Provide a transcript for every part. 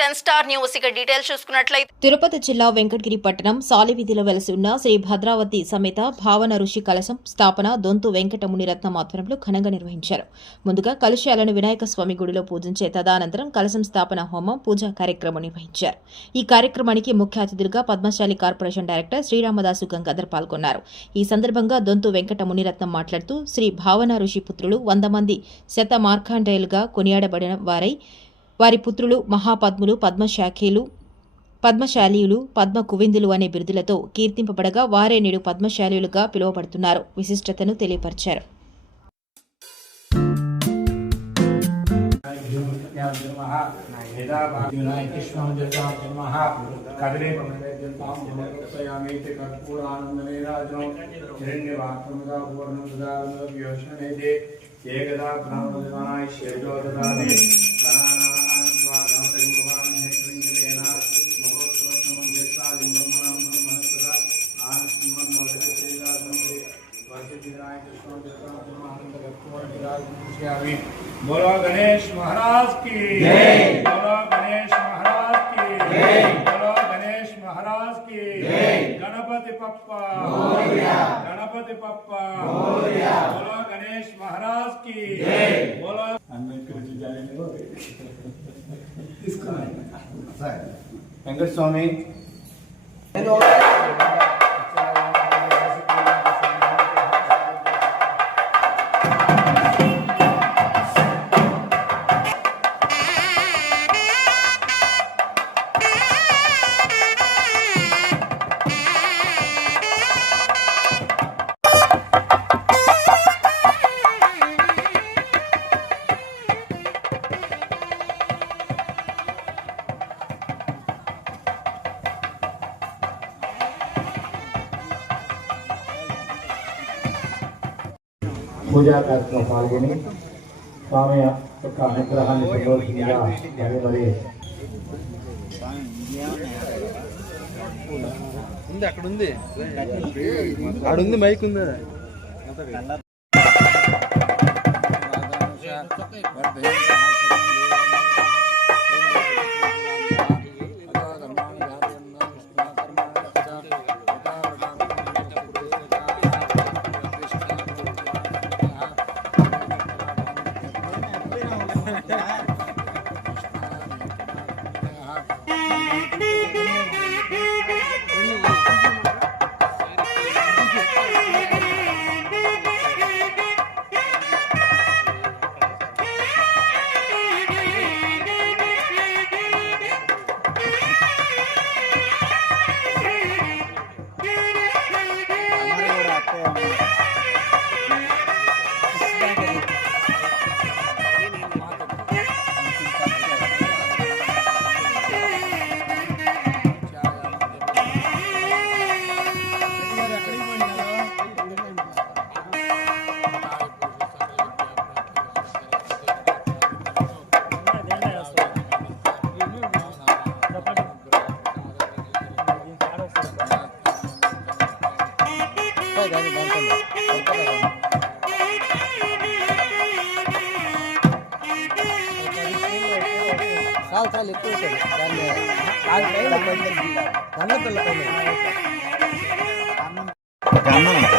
Ten star news. ఇక details చూసుకున్నట్లయితే తిరుపతి జిల్లా వెంకటగిరి పట్టణం సాలివీధిలో వెలసి ఉన్న శ్రీ భద్రావతి సమేత భావన ఋషి కలశం స్థాపన దొంతు వెంకటముని రత్నం ఆధ్వర్యంలో ఘనంగా నిర్వహించారు. ముందుగా కలుషాలను వినాయక స్వామి గుడిలో పూజించే తదనంతరం కలశం స్థాపన హోమం పూజా కార్యక్రమం నిర్వహించారు. ఈ కార్యక్రమానికి ముఖ్య అతిథులుగా పద్మశాలి కార్పొరేషన్ డైరెక్టర్ శ్రీరామదాసు గంగాధర్ పాల్గొన్నారు. ఈ సందర్భంగా దొంతు వెంకట మునిరత్నం మాట్లాడుతూ శ్రీ భావన ఋషి పుత్రులు వంద మంది శత మార్కాండేయులుగా కొనియాడబడిన వారై వారి పుత్రులు మహాపద్ములు పద్మశాఖీలు పద్మశాలీయులు పద్మ కువిందులు అనే బిరుదులతో కీర్తింపబడగా వారే నేడు పద్మశాలీయులుగా పిలువబడుతున్నారు. విశిష్టతను తెలియపరిచారు. ఏకదా బ్రహ్మదివాయ महाराज की। जय। बोलो गणेश महाराज की। जय। बोलो गणेश महाराज की। जय। गणपति पप्पा। गणपति पप्पा। बोलो गणेश महाराज की। जय। बोलो। अंबेडकर जी जाने वेंकट स्वामी పూజా కార్యక్రమం పాల్గొని స్వామి యొక్క అనుగ్రహాన్ని పొందవలసిందిగా మరి మరి ఉంది అక్కడ ఉంది. అక్కడ ఉంది మైక్ ఉంది. చాలు చాలు ఎక్కువ దాన్ని దండ పిల్ల పైన భద్రావతి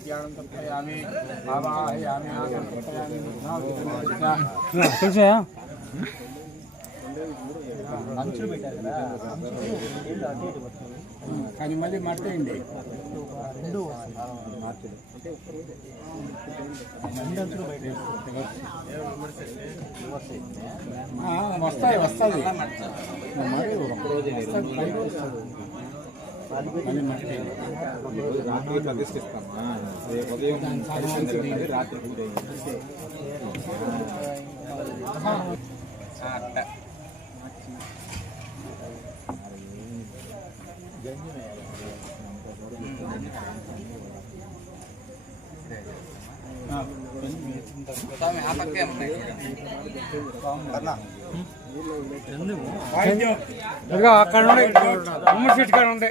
ధ్యానం తప్పయామి కానీ మళ్ళీ మట్టేయండి వస్తాయి వస్తాయి. మరి స్వామి ఆ పక్కే ఉన్నాయి అక్కడ ఉండే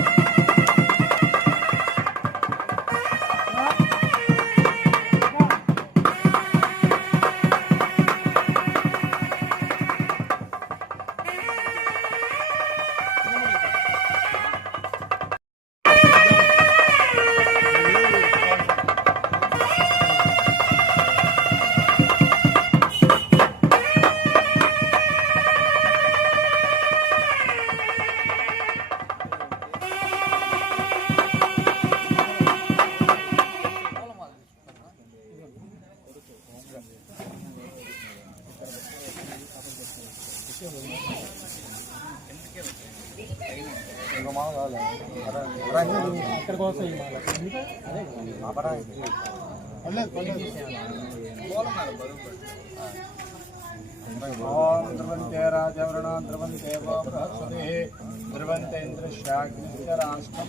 కాడ ఉండే ఆయన పంపించట ఆ, పల్లీలు ఓం ధ్రువంతే రాజవృణా ధ్రువంతే వో బృహస్పతి ధ్రువంతే ఇంద్రశ్యాగ్నిశ్చ రాష్ట్రం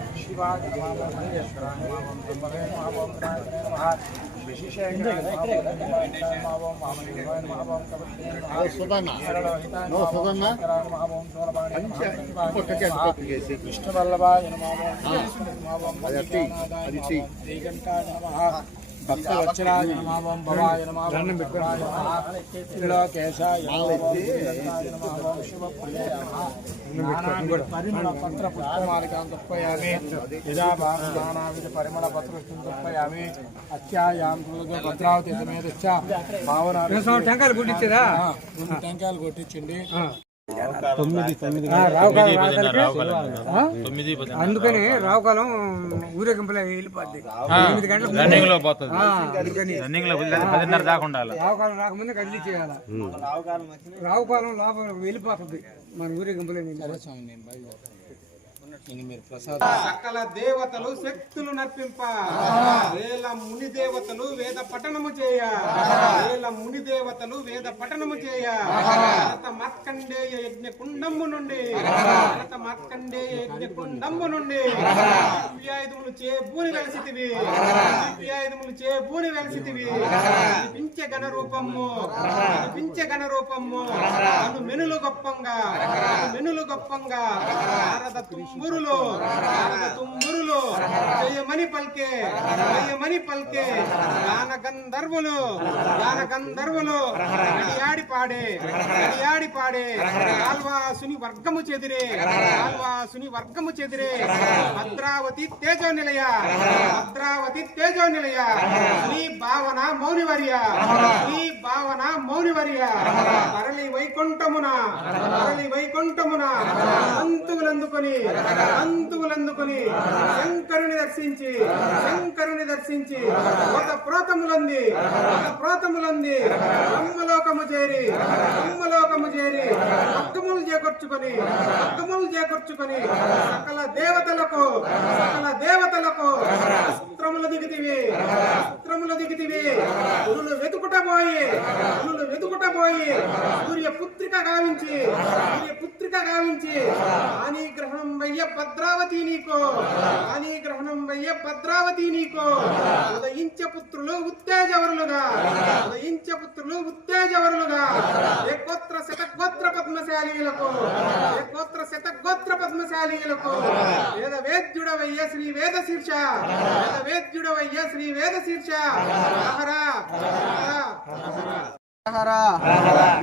ఓం నారాయణాయ నమః ఓం మాధవాయ నమః ఓం గోవిందాయ నమః విష్ణువాయ నమావం భవాయ నమావం నమావం శివప్రియాయ పరిమళ పత్ర పుష్పమాలికాం తప్పయామి యదా పరిమళ పత్ర తప్పయామి అత్యాయాం భద్రావతి భావన టెంకాయలు కొట్టించండి అందుకని రావుకాలం ఊరేగింపులో వెళ్ళిపోద్ది. ఎనిమిది గంటలకు రన్నింగ్లో పోతుంది. రన్నింగ్లో పదిన్నర దాకా ఉండాలి. రావుకాలం రాకముందే కదిలి చేయాలి. రావుకాలం లోపల వెళ్ళిపోతుంది మన ఊరేగింపులో. సకల దేవతలు శక్తులు నర్పింప. వేల ముని దేవతలు వేద పఠనము చేయ. వేల ముని దేవతలు వేద పఠనము చేయ. భరత మార్కండేయ యజ్ఞ కుండమ్ము నుండి. భరత మార్కండేయ యజ్ఞ కుండమ్ము నుండి. దివ్యాయుధములు చే భూని వెలసితివి. దివ్యాయుధములు చే భూని వెలసితివి. పించే గణ రూపము. పించే గణ రూపము. అను మెనులు గొప్పంగా. మెనులు గొప్పంగా. నారద తుంబురులు నారద తుంబురులు పల్కే. జయమని పల్కే. గాన గంధర్వులు. గాన గంధర్వులు. ఆడి పాడే. ఆడి పాడే. కాల్వాసుని వర్గము చెదిరే. కాల్వాసుని వర్గము చెదిరే. భద్రావతి తేజో నిలయ భద్రావతి తేజో నిలయ శ్రీ భావన మౌనివర్య. శ్రీ భావన మౌనివర్య. తరలి వైకుంఠమున. తరలి వైకుంఠమున. అంతువులందుకొని అంతువులందుకుని శంకరుని దర్శించి శంకరుని దర్శించి ఒక ప్రోతములంది ఒక ప్రోతములంది బ్రహ్మలోకము చేరి బ్రహ్మలోకము చేరి పక్కములు చేకూర్చుకొని పక్కములు చేకూర్చుకొని సకల దేవతలకు భద్రావతి నీకో. ఉదయించ పుత్రులు ఉత్తేజవరులుగా. ఉదయించ పుత్రులు ఉత్తేజవరులుగా. ఎక్కోత్ర గోత్ర పద్మశాలీలకు. ఏ గోత్ర గోత్ర పద్మశాలీలకు. వేద వేద్యుడవయ్య శ్రీ వేద శీర్ష వేద వేద్యుడవయ్య శ్రీ వేద శీర్ష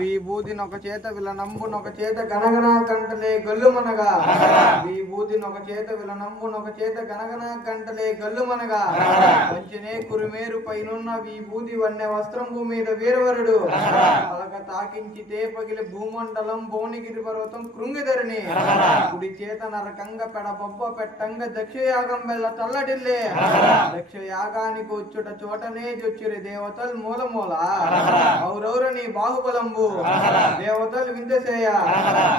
విభూతినొక చేత విలనంబునొక చేత గనగన గంటలే గల్లుమనగా. విభూతినొక చేత విలనంబునొక చేత గనగన గంటలే గల్లుమనగా పంచనే కురుమేరు పైనున్న విభూతి వన్నె వస్త్రంబు మీద వీరవరుడు. అలక తాకించితే పగిలి భూమండలం భువనగిరి పర్వతం కృంగిధరిని కుడి చేత నరకంగ పెడబొబ్బ పెట్టంగ దక్షయాగం వెళ్ళ తల్లడిల్లే. దక్షయాగానికి వచ్చుట చోటనే జొచ్చిరి దేవతల్ మూల ఔరౌరని బాహుబలంబు. దేవతలు విందసేయ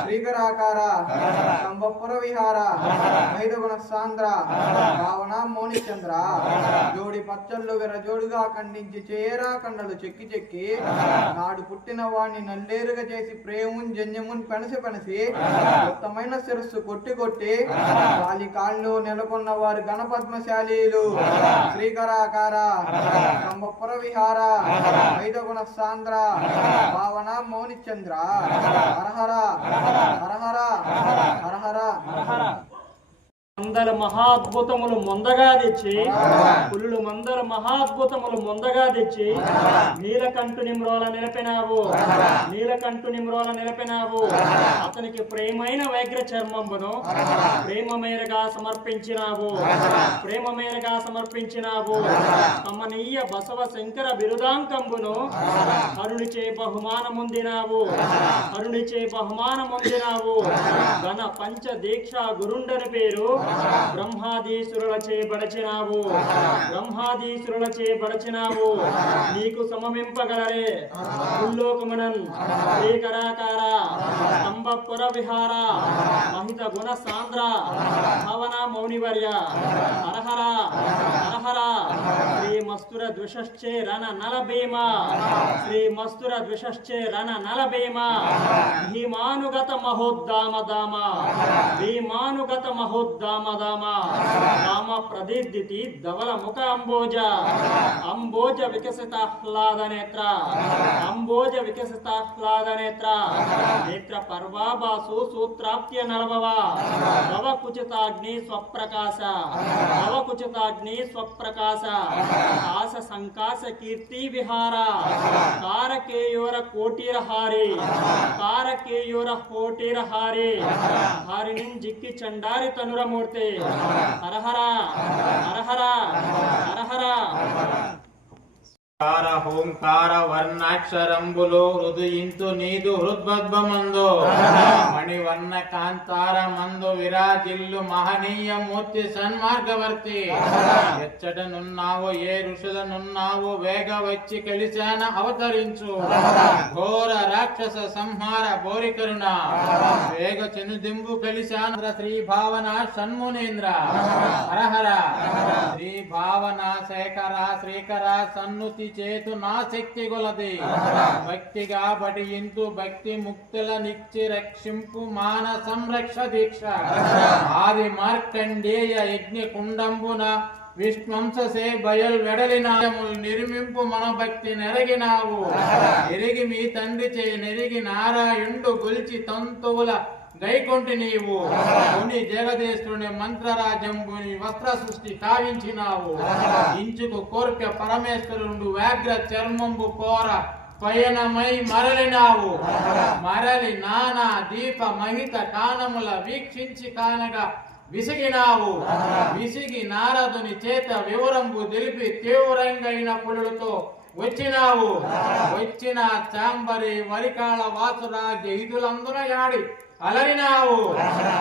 శ్రీకరాకార. కంబపుర విహార మైదగుణ సాంద్ర భావన మౌనిచంద్ర జోడి పచ్చళ్ళు వెర జోడుగా ఖండించి చేయరా కండలు చెక్కి చెక్కి నాడు పుట్టిన వాణ్ణి నల్లేరుగా చేసి ప్రేమున్ జన్యమున్ పెనసి పెనసి ఉత్తమైన శిరస్సు కొట్టి కొట్టి వాలి కాళ్ళు నెలకొన్న వారు గణపద్మశాలీలు శ్రీకరాకార. కంబపుర విహార ఐదగుణ సాంద్ర భావన మౌనిచంద్ర. హరహర హరహర హరహర మందర మహాద్భుతములు ముందగా తెచ్చి పులులు మందర మహాద్భుతములు ముందగా తెచ్చి నీలకంఠుని మ్రోల నిలపినావు. నీలకంఠుని మ్రోల నిలపినావు. అతనికి ప్రేమైన వైగ్ర చర్మంబును ప్రేమ మేరగా సమర్పించినావు. ప్రేమ మేరగా సమర్పించినావు. కమ్మనీయ బసవ శంకర బిరుదాంకంబును అరుణిచే బహుమానముందినావు. అరుణిచే బహుమానముందినావు. ఘన పంచ దీక్ష గురుండని పేరు బ్రహ్మాదీసురుల చేయబడచినావు బ్రహ్మాదీసురుల చేయబడచినావు నీకు సమమింపగలరే. ఉల్లోకమనన్ శ్రీకరాకార స్తంభపుర విహార మహిత గుణ సాంద్ర భవన మౌనివర్య హరహర హరహర. శ్రీ మస్తుర ద్విషశ్చే రణ నల భీమ శ్రీ మస్తుర ద్విషశ్చే రణ నల భీమ భీమానుగత మహోద్దామ దామ. భీమానుగత మహోద్దామ దామ రామ ప్రదీర్దితి ధవల ముఖ అంబోజ. అంబోజ వికసితాహ్లాద నేత్ర. అంబోజ వికసితాహ్లాద నేత్ర. నేత్ర పర్వాబాసు సూత్రాప్త్య నలభవ. భవ కుచితాగ్ని స్వప్రకాశ. భవ కుచితాగ్ని స్వప్రకాశ. కాస సంకాశ కీర్తి విహార. కారకేయోర కోటిర హారి కారకేయోర కోటిర హారి హారిణిం జిక్కి చండారి తనురము. తనురమూర్తి హరహర. హరహర. హరహర. కార హోంకార వర్ణాక్షరంబులో హృదయింతు నీదు హృద్బద్భమందు మణివర్ణ కాంతార మందు విరాజిల్లు మహనీయ మూర్తి సన్మార్గవర్తి. ఎచ్చటనున్నావు ఏ ఋషులనున్నావు వేగ వచ్చి కలిశాన అవతరించు. ఘోర రాక్షస సంహార బోరికరుణ. వేగ చెనుదింబు కలిశాన శ్రీ భావన షణ్మునేంద్ర హరహర. శేఖర శ్రీకర సన్నుతి చేతు నా శక్తి కొలది భక్తిగా బడి ఇంతు భక్తి ముక్తుల నిచ్చి రక్షింపు మాన సంరక్ష దీక్ష. ఆది మార్కండేయ యజ్ఞ కుండంబున విష్ణుంససే బయల్ వెడలినాయములు నిర్మింపు మన భక్తి నెరగినావు. ఎరిగి మీ తండ్రి చే నెరిగి నారాయణుడు గొలిచి తంతువుల గైకొంటి నీవు. ముని జగదేశుని మంత్రరాజంబుని వస్త్ర సృష్టి కావించినావు. ఇంచుకు కోర్కె పరమేశ్వరుడు వ్యాఘ్ర చర్మంబు కోర పయనమై మరలినావు. మరలి నానా దీప మహిత కానముల వీక్షించి కానగా విసిగినావు. విసిగి నారదుని చేత వివరంబు తెలిపి తీవ్రంగైన పులులతో వచ్చినావు. వచ్చిన చాంబరి వరికాళ వాసురా ఇదులందున యాడి అలరినావు.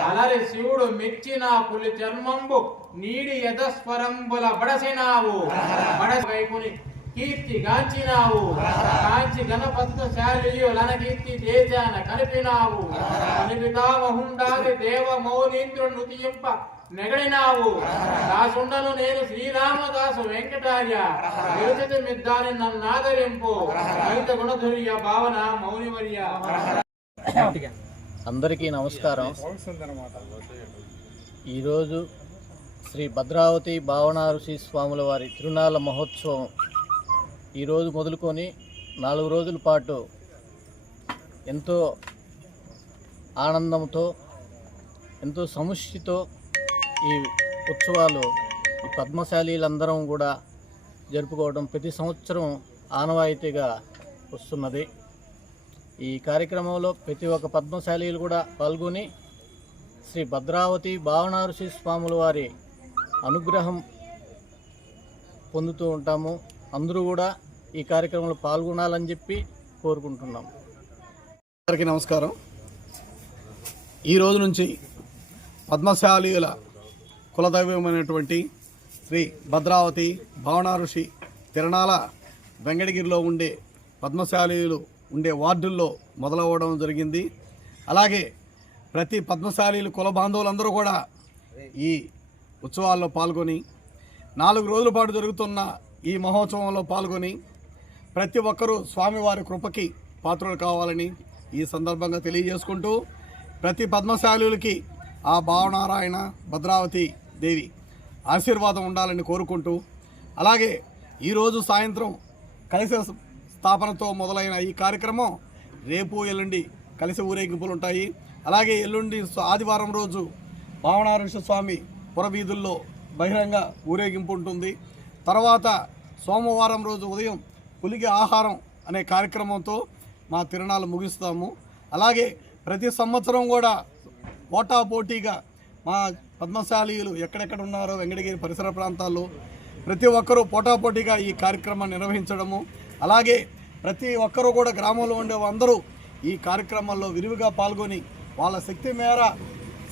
అలరి. శివుడు మెచ్చిన పులి చర్మంబు నీడి యథస్వరంబుల బడసినావు. బడసి వైపుని కీర్తి గాంచినావు. కాంచి గణపద్మశాలియు లన కీర్తి దేశాన కలిపినావు. కనిపితామహుండాది దేవ మౌనీంద్రుడు నుతియింప నెగడినావు. దాసుండను నేను శ్రీరామదాసు వెంకటార్య. విరుచిత మిద్దాని నన్నాదరింపు రైత గుణధుర్య భావన మౌనివర్య. అందరికీ నమస్కారం. ఈరోజు శ్రీ భద్రావతి భావన ఋషి స్వాముల వారి తిరునాళ్ళ మహోత్సవం ఈరోజు మొదలుకొని నాలుగు రోజుల పాటు ఎంతో ఆనందంతో ఎంతో సముష్టితో ఈ ఉత్సవాలు ఈ పద్మశాలీలందరం కూడా జరుపుకోవడం ప్రతి సంవత్సరం ఆనవాయితీగా వస్తున్నది. ఈ కార్యక్రమంలో ప్రతి ఒక్క పద్మశాలీలు కూడా పాల్గొని శ్రీ భద్రావతి భావనారుషి స్వాముల వారి అనుగ్రహం పొందుతూ ఉంటాము. అందరూ కూడా ఈ కార్యక్రమంలో పాల్గొనాలని చెప్పి కోరుకుంటున్నాం. అందరికీ నమస్కారం. ఈ రోజు నుంచి పద్మశాలీల కులదైవమైనటువంటి శ్రీ భద్రావతి భావనారుషి ఋషి తిరణాల వెంకటగిరిలో ఉండే పద్మశాలీలు ఉండే వార్డుల్లో మొదలవ్వడం జరిగింది. అలాగే ప్రతి పద్మశాలీలు కుల బాంధవులందరూ కూడా ఈ ఉత్సవాల్లో పాల్గొని నాలుగు రోజుల పాటు జరుగుతున్న ఈ మహోత్సవంలో పాల్గొని ప్రతి ఒక్కరూ స్వామివారి కృపకి పాత్రలు కావాలని ఈ సందర్భంగా తెలియజేసుకుంటూ ప్రతి పద్మశాలులకి ఆ భావనారాయణ భద్రావతి దేవి ఆశీర్వాదం ఉండాలని కోరుకుంటూ అలాగే ఈరోజు సాయంత్రం కలిసి స్థాపనతో మొదలైన ఈ కార్యక్రమం రేపు ఎల్లుండి కలిసి ఊరేగింపులు ఉంటాయి అలాగే ఎల్లుండి ఆదివారం రోజు భావనారాయణ స్వామి పురవీధుల్లో బహిరంగ ఊరేగింపు ఉంటుంది తర్వాత సోమవారం రోజు ఉదయం పులికి ఆహారం అనే కార్యక్రమంతో మా తిరణాలు ముగిస్తాము. అలాగే ప్రతి సంవత్సరం కూడా ఓటా పోటీగా మా పద్మశాలీలు ఎక్కడెక్కడ ఉన్నారో వెంకటగిరి పరిసర ప్రాంతాల్లో ప్రతి ఒక్కరూ పోటాపోటీగా ఈ కార్యక్రమాన్ని నిర్వహించడము అలాగే ప్రతి ఒక్కరూ కూడా గ్రామంలో ఉండే అందరూ ఈ కార్యక్రమాల్లో విరివిగా పాల్గొని వాళ్ళ శక్తి మేర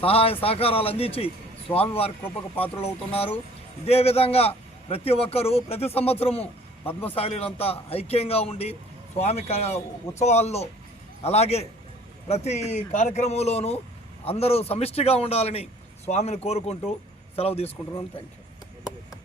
సహాయ సహకారాలు అందించి స్వామివారి కృపకు పాత్రలు అవుతున్నారు ఇదే విధంగా ప్రతి ఒక్కరూ ప్రతి సంవత్సరము పద్మశాలీలంతా ఐక్యంగా ఉండి స్వామి క- ఉత్సవాల్లో అలాగే ప్రతి కార్యక్రమంలోనూ అందరూ సమిష్టిగా ఉండాలని స్వామిని కోరుకుంటూ సెలవు తీసుకుంటున్నాను. Thank you